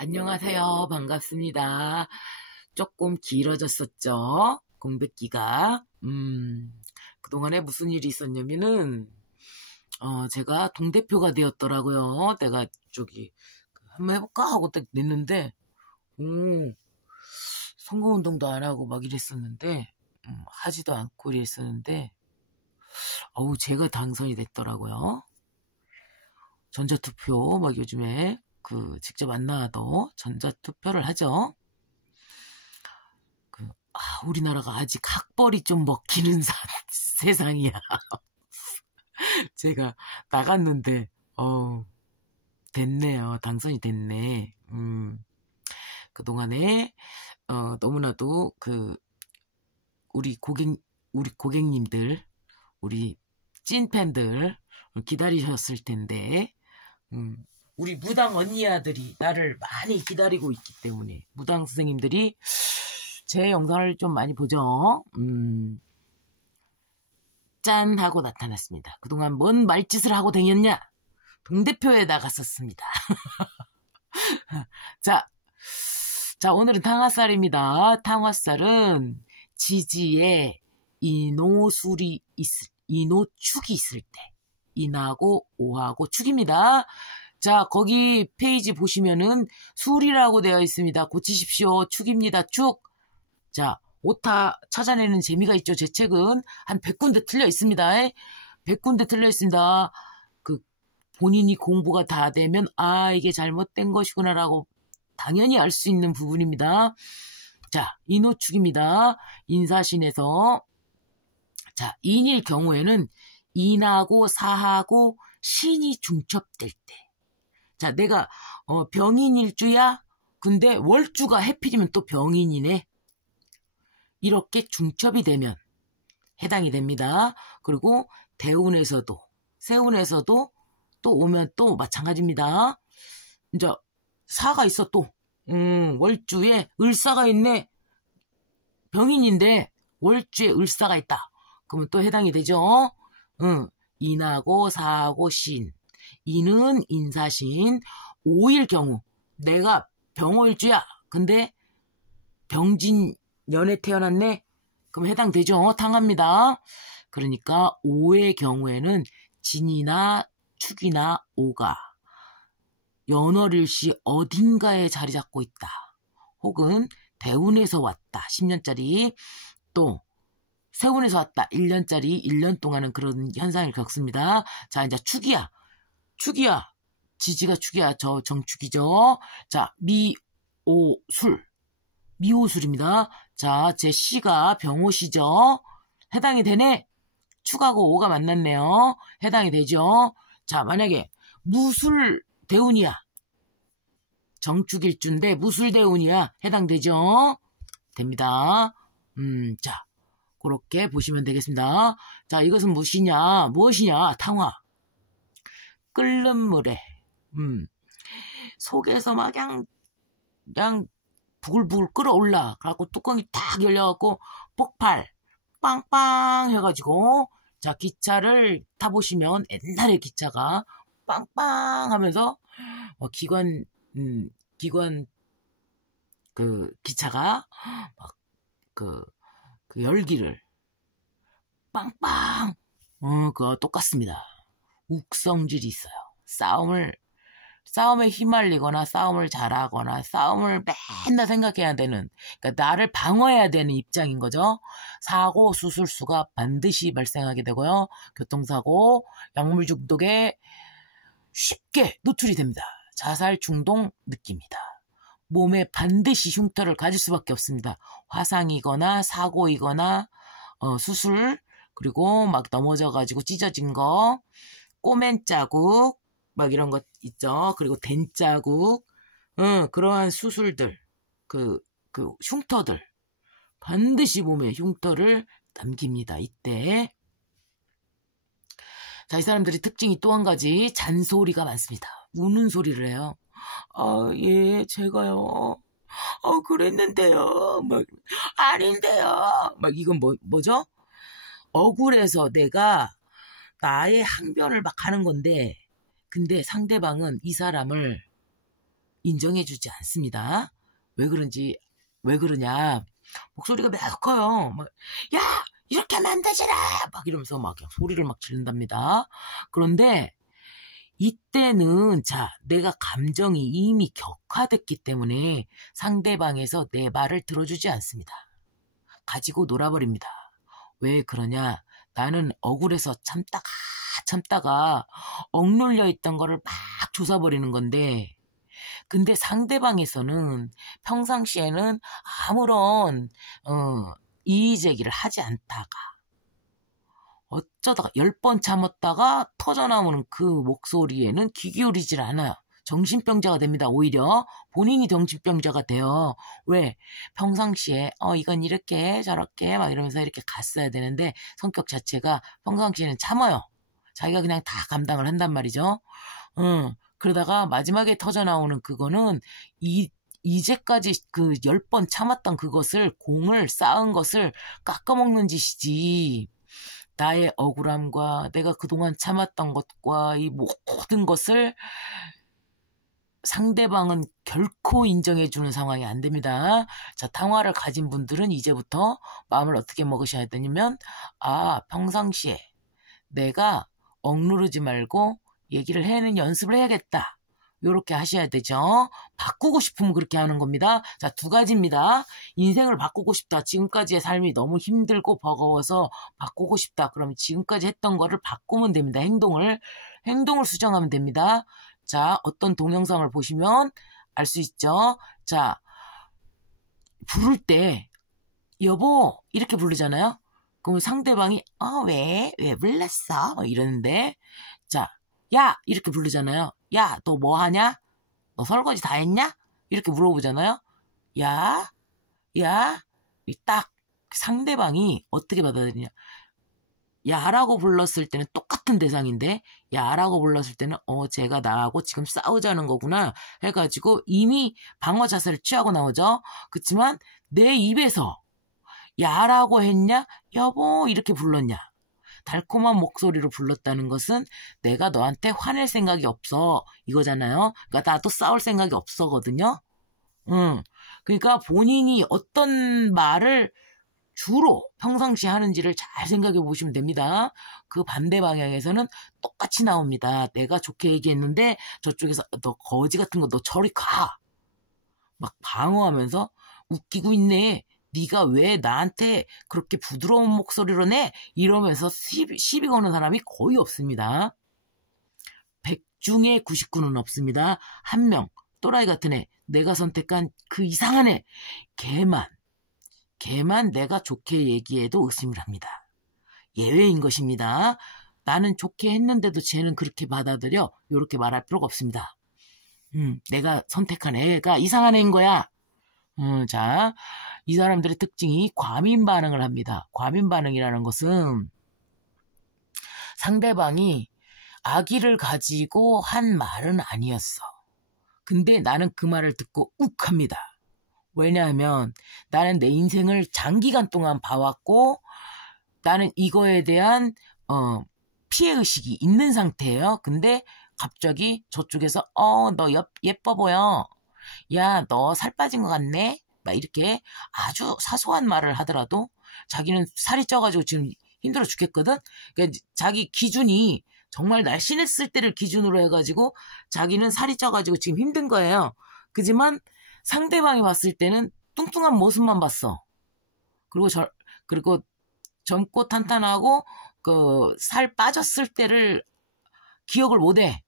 안녕하세요. 반갑습니다. 조금 길어졌었죠? 공백기가. 그동안에 무슨 일이 있었냐면은, 제가 동대표가 되었더라고요. 내가 한번 해볼까? 하고 딱 냈는데, 선거운동도 안 하고 막 이랬었는데, 하지도 않고 이랬었는데, 제가 당선이 됐더라고요. 전자투표, 막 요즘에, 직접 안 나와도 전자투표를 하죠. 우리나라가 아직 학벌이 좀 먹히는 세상이야. 제가 나갔는데, 됐네요. 당선이 됐네. 그동안에, 너무나도 우리 고객님들, 우리 찐팬들 기다리셨을 텐데, 우리 무당 언니 아들이 나를 많이 기다리고 있기 때문에 무당 선생님들이 제 영상을 좀 많이 보죠. 짠 하고 나타났습니다. 그동안 뭔 말짓을 하고 다녔냐? 동대표에 나갔었습니다. 자, 오늘은 탕화살입니다. 탕화살은 지지에 인호축이 있을 때, 인하고 오하고 축입니다. 자, 거기 페이지 보시면은 술이라고 되어 있습니다. 고치십시오. 축입니다. 축. 자, 오타 찾아내는 재미가 있죠. 제 책은 한 100군데 틀려 있습니다. 100군데 틀려 있습니다. 본인이 공부가 다 되면 이게 잘못된 것이구나라고 당연히 알 수 있는 부분입니다. 자, 인호축입니다. 인사신에서 자, 인일 경우에는 인하고 사하고 신이 중첩될 때. 자, 내가 병인일주야. 근데 월주가 해필이면 또 병인이네. 이렇게 중첩이 되면 해당이 됩니다. 그리고 대운에서도 세운에서도 또 오면 또 마찬가지입니다. 이제 사가 있어 또. 월주에 을사가 있네. 병인인데 월주에 을사가 있다. 그러면 또 해당이 되죠. 인하고 사하고 신. 인은 인사신. 오일 경우 내가 병월주야. 근데 병진년에 태어났네. 그럼 해당되죠. 탕합니다. 그러니까 오의 경우에는 진이나 축이나 오가 연월일시 어딘가에 자리 잡고 있다. 혹은 대운에서 왔다. 10년짜리. 또 세운에서 왔다. 1년짜리. 1년 동안은 그런 현상을 겪습니다. 자, 이제 축이야. 지지가 축이야. 저 정축이죠. 자, 미오술. 미오술입니다. 자, 제 씨가 병오시죠. 해당이 되네. 축하고 오가 만났네요. 해당이 되죠. 자, 만약에 무술 대운이야. 정축일주인데 무술 대운이야. 해당되죠. 됩니다. 자, 그렇게 보시면 되겠습니다. 자, 이것은 무엇이냐? 탕화. 끓는 물에 속에서 막 그냥 부글부글 끓어올라. 그래갖고 뚜껑이 딱 열려갖고 폭발 빵빵 해가지고 자, 기차를 타보시면 옛날에 기차가 빵빵 하면서 기관 기차가 막 열기를 빵빵 그거 똑같습니다. 욱성질이 있어요. 싸움에 휘말리거나 싸움을 잘하거나 싸움을 맨날 생각해야 되는, 그러니까 나를 방어해야 되는 입장인 거죠. 사고, 수술수가 반드시 발생하게 되고요. 교통사고, 약물 중독에 쉽게 노출이 됩니다. 자살 중독 느낍니다. 몸에 반드시 흉터를 가질 수밖에 없습니다. 화상이거나 사고이거나 수술, 그리고 막 넘어져가지고 찢어진 거, 꼬맨 자국, 막 이런 것 있죠. 그리고 된 자국, 그러한 수술들, 흉터들, 반드시 몸에 흉터를 남깁니다. 이때. 자, 이 사람들의 특징이 또 한 가지, 잔소리가 많습니다. 우는 소리를 해요. 예, 제가요. 그랬는데요. 막, 아닌데요. 막, 이건 뭐죠? 억울해서 내가 나의 항변을 막 하는 건데, 근데 상대방은 이 사람을 인정해주지 않습니다. 왜 그러냐. 목소리가 매우 커요. 막, 야! 이렇게 하면 안 되잖아! 막 이러면서 막 소리를 막 지른답니다. 그런데 이때는 내가 감정이 이미 격화됐기 때문에 상대방에서 내 말을 들어주지 않습니다. 가지고 놀아버립니다. 왜 그러냐? 나는 억울해서 참다가 억눌려 있던 거를 막 조사버리는 건데, 근데 상대방에서는 평상시에는 아무런 이의제기를 하지 않다가 어쩌다가 10번 참았다가 터져나오는 그 목소리에는 귀 기울이질 않아요. 정신병자가 됩니다. 오히려 본인이 정신병자가 돼요. 왜? 평상시에 이건 이렇게 저렇게 막 이러면서 이렇게 갔어야 되는데 성격 자체가 평상시에는 참아요. 자기가 그냥 다 감당을 한단 말이죠. 그러다가 마지막에 터져나오는 그거는 이제까지 그 10번 참았던 그것을 공을 쌓은 것을 깎아먹는 짓이지. 나의 억울함과 내가 그동안 참았던 것과 이 모든 것을 상대방은 결코 인정해주는 상황이 안 됩니다. 자, 탕화를 가진 분들은 이제부터 마음을 어떻게 먹으셔야 되냐면, 평상시에 내가 억누르지 말고 얘기를 해내는 연습을 해야겠다. 요렇게 하셔야 되죠. 바꾸고 싶으면 그렇게 하는 겁니다. 자, 2가지입니다. 인생을 바꾸고 싶다. 지금까지의 삶이 너무 힘들고 버거워서 바꾸고 싶다. 그럼 지금까지 했던 거를 바꾸면 됩니다. 행동을 수정하면 됩니다. 자, 어떤 동영상을 보시면 알 수 있죠. 자, 부를 때 여보 이렇게 부르잖아요. 그럼 상대방이 왜 불렀어? 이러는데, 자, 야 이렇게 부르잖아요. 야, 너 뭐 하냐? 너 설거지 다 했냐? 이렇게 물어보잖아요. 야, 딱 상대방이 어떻게 받아들이냐. 야라고 불렀을 때는 똑같은 대상인데, 야라고 불렀을 때는 쟤가 나하고 지금 싸우자는 거구나 해가지고 이미 방어 자세를 취하고 나오죠. 그렇지만 내 입에서 야라고 했냐? 여보 이렇게 불렀냐? 달콤한 목소리로 불렀다는 것은 내가 너한테 화낼 생각이 없어 이거잖아요. 그러니까 나도 싸울 생각이 없어거든요. 그러니까 본인이 어떤 말을 주로 평상시에 하는지를 잘 생각해 보시면 됩니다. 그 반대 방향에서는 똑같이 나옵니다. 내가 좋게 얘기했는데 저쪽에서 너 거지 같은 거 너 저리 가! 막 방어하면서 웃기고 있네. 네가 왜 나한테 그렇게 부드러운 목소리로 내? 이러면서 시비 거는 사람이 거의 없습니다. 100 중에 99는 없습니다. 1명, 또라이 같은 애, 내가 선택한 그 이상한 애, 걔만 내가 좋게 얘기해도 의심을 합니다. 예외인 것입니다. 나는 좋게 했는데도 쟤는 그렇게 받아들여. 이렇게 말할 필요가 없습니다. 내가 선택한 애가 이상한 애인 거야. 자, 이 사람들의 특징이 과민 반응을 합니다. 과민 반응이라는 것은 상대방이 악의를 가지고 한 말은 아니었어. 근데 나는 그 말을 듣고 욱합니다. 왜냐하면 나는 내 인생을 장기간 동안 봐왔고 나는 이거에 대한 피해의식이 있는 상태예요. 근데 갑자기 저쪽에서 너 예뻐 보여. 야, 너 살 빠진 것 같네? 막 이렇게 아주 사소한 말을 하더라도 자기는 살이 쪄가지고 지금 힘들어 죽겠거든? 그러니까 자기 기준이 정말 날씬했을 때를 기준으로 해가지고 자기는 살이 쪄가지고 지금 힘든 거예요. 그지만 상대방이 봤을 때는 뚱뚱한 모습만 봤어. 그리고 젊고 탄탄하고 그 살 빠졌을 때를 기억을 못해.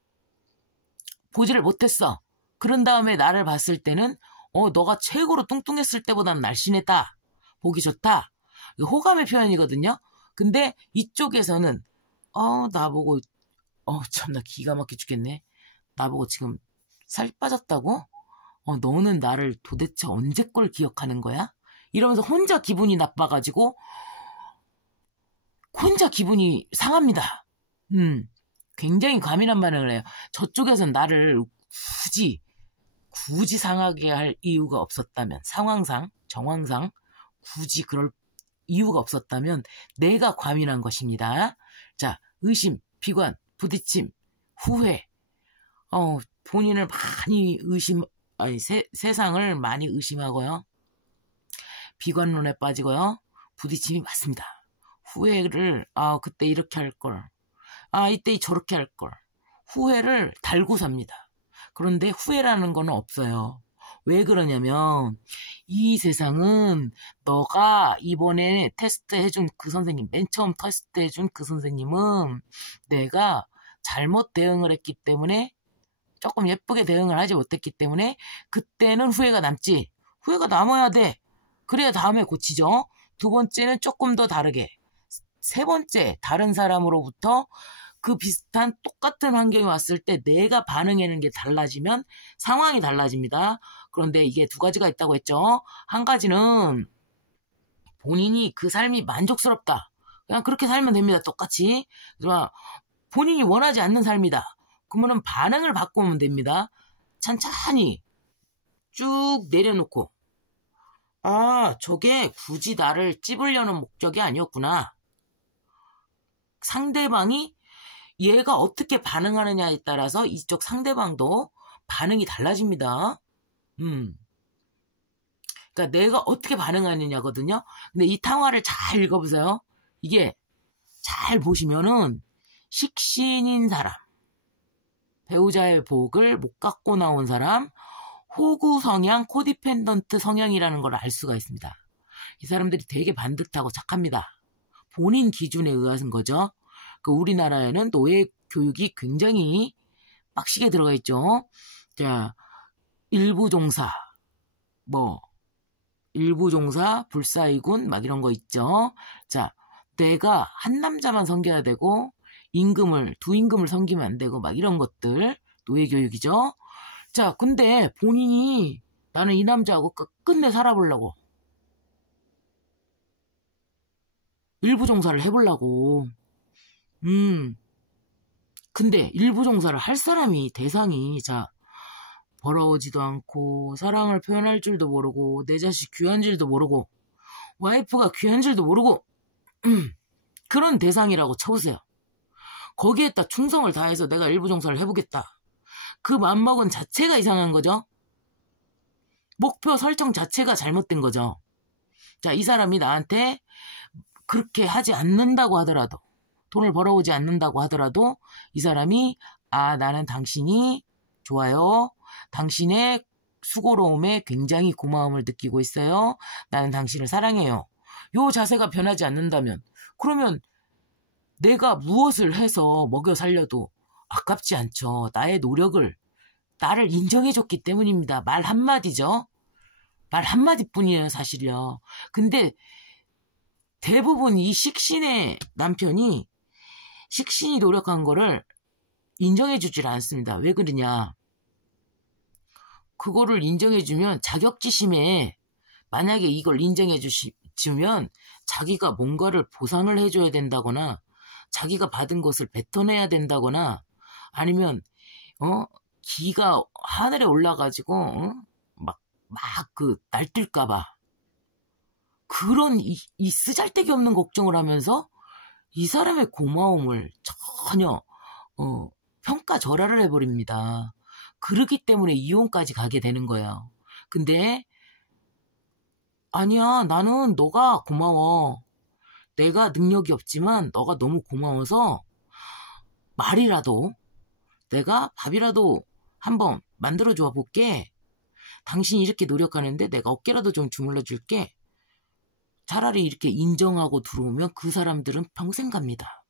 보지를 못했어. 그런 다음에 나를 봤을 때는 너가 최고로 뚱뚱했을 때보다는 날씬했다. 보기 좋다. 호감의 표현이거든요. 근데 이쪽에서는 나보고 참나 기가 막혀 죽겠네. 나보고 지금 살 빠졌다고? 너는 나를 도대체 언제 걸 기억하는 거야? 이러면서 혼자 기분이 나빠가지고 혼자 기분이 상합니다. 굉장히 과민한 반응을 해요. 저쪽에서는 나를 굳이 상하게 할 이유가 없었다면, 상황상, 정황상 굳이 그럴 이유가 없었다면 내가 과민한 것입니다. 자, 의심, 비관, 부딪힘, 후회, 본인을 많이 세상을 많이 의심하고요. 비관론에 빠지고요. 부딪힘이 많습니다. 후회를, 그때 이렇게 할 걸. 이때 저렇게 할 걸. 후회를 달고 삽니다. 그런데 후회라는 거는 없어요. 왜 그러냐면 이 세상은 너가 이번에 테스트 해준 그 선생님, 맨 처음 테스트 해준 그 선생님은 내가 잘못 대응을 했기 때문에, 조금 예쁘게 대응을 하지 못했기 때문에 그때는 후회가 남지. 후회가 남아야 돼. 그래야 다음에 고치죠. 두 번째는 조금 더 다르게. 세 번째, 다른 사람으로부터 그 비슷한 똑같은 환경이 왔을 때 내가 반응하는 게 달라지면 상황이 달라집니다. 그런데 이게 두 가지가 있다고 했죠. 한 가지는 본인이 그 삶이 만족스럽다. 그냥 그렇게 살면 됩니다. 똑같이. 본인이 원하지 않는 삶이다. 그러면 반응을 바꾸면 됩니다. 천천히 쭉 내려놓고, 저게 굳이 나를 찝으려는 목적이 아니었구나. 상대방이 얘가 어떻게 반응하느냐에 따라서 이쪽 상대방도 반응이 달라집니다. 그러니까 내가 어떻게 반응하느냐거든요. 근데 이 탕화를 잘 읽어보세요. 이게 잘 보시면은 식신인 사람, 배우자의 복을 못 갖고 나온 사람, 호구 성향, 코디펜던트 성향이라는 걸 알 수가 있습니다. 이 사람들이 되게 반듯하고 착합니다. 본인 기준에 의한 거죠. 우리나라에는 노예 교육이 굉장히 빡시게 들어가 있죠. 자, 일부종사, 불사이군, 막 이런 거 있죠. 자, 내가 한 남자만 섬겨야 되고, 두 임금을 섬기면 안 되고, 막 이런 것들, 노예 교육이죠. 자, 근데 본인이 나는 이 남자하고 끝내 살아보려고. 일부종사를 해보려고. 근데 일부종사를 할 사람이, 대상이, 벌어오지도 않고, 사랑을 표현할 줄도 모르고, 내 자식 귀한 줄도 모르고, 와이프가 귀한 줄도 모르고, 그런 대상이라고 쳐보세요. 거기에다 충성을 다해서 내가 일부종사를 해보겠다. 그 맘먹은 자체가 이상한 거죠. 목표 설정 자체가 잘못된 거죠. 자, 이 사람이 나한테 그렇게 하지 않는다고 하더라도, 돈을 벌어오지 않는다고 하더라도 이 사람이 나는 당신이 좋아요. 당신의 수고로움에 굉장히 고마움을 느끼고 있어요. 나는 당신을 사랑해요. 요 자세가 변하지 않는다면, 그러면 내가 무엇을 해서 먹여 살려도 아깝지 않죠. 나의 노력을, 나를 인정해줬기 때문입니다. 말 한마디죠. 말 한마디뿐이에요, 사실요. 근데 대부분 이 식신의 남편이 식신이 노력한 거를 인정해주질 않습니다. 왜 그러냐. 그거를 인정해주면 자격지심에, 만약에 이걸 인정해주면 자기가 뭔가를 보상을 해줘야 된다거나, 자기가 받은 것을 뱉어내야 된다거나, 아니면 기가 하늘에 올라가지고 날뛸까봐 그런 이 쓰잘데기 없는 걱정을 하면서 이 사람의 고마움을 전혀 평가절하를 해버립니다. 그렇기 때문에 이혼까지 가게 되는 거예요. 근데 아니야, 나는 너가 고마워. 내가 능력이 없지만 너가 너무 고마워서 말이라도, 내가 밥이라도 한번 만들어 줘 볼게. 당신이 이렇게 노력하는데 내가 어깨라도 좀 주물러 줄게. 차라리 이렇게 인정하고 들어오면 그 사람들은 평생 갑니다.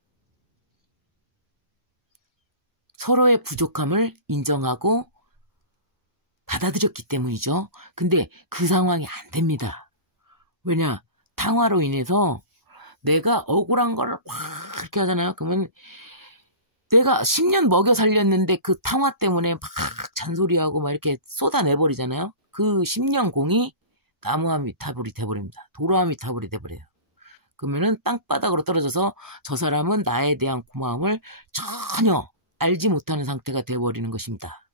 서로의 부족함을 인정하고 받아들였기 때문이죠. 근데 그 상황이 안 됩니다. 왜냐? 탕화로 인해서 내가 억울한 거를 확 이렇게 하잖아요. 그러면 내가 10년 먹여 살렸는데 그 탕화 때문에 막 잔소리하고 막 이렇게 쏟아내버리잖아요. 그 10년 공이 나무아미타불이 돼버립니다. 도로아미타불이 돼버려요. 그러면은 땅바닥으로 떨어져서 저 사람은 나에 대한 고마움을 전혀 알지 못하는 상태가 돼버리는 것입니다.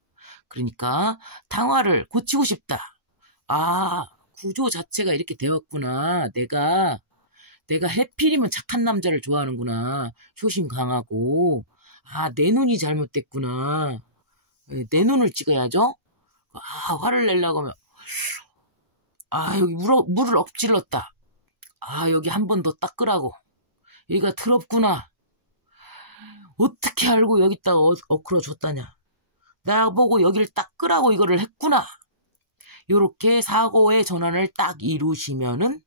그러니까 탕화를 고치고 싶다. 구조 자체가 이렇게 되었구나. 내가 해필이면 착한 남자를 좋아하는구나. 효심 강하고. 내 눈이 잘못됐구나. 내 눈을 찍어야죠. 화를 내려고 하면, 여기 물을 엎질렀다. 여기 한 번 더 닦으라고. 여기가 더럽구나. 어떻게 알고 여기다가 엎클어 줬다냐. 내가 보고 여기를 닦으라고 이거를 했구나. 요렇게 사고의 전환을 딱 이루시면은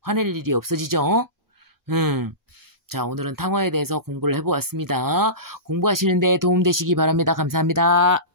화낼 일이 없어지죠. 자, 오늘은 탕화에 대해서 공부를 해보았습니다. 공부하시는데 도움되시기 바랍니다. 감사합니다.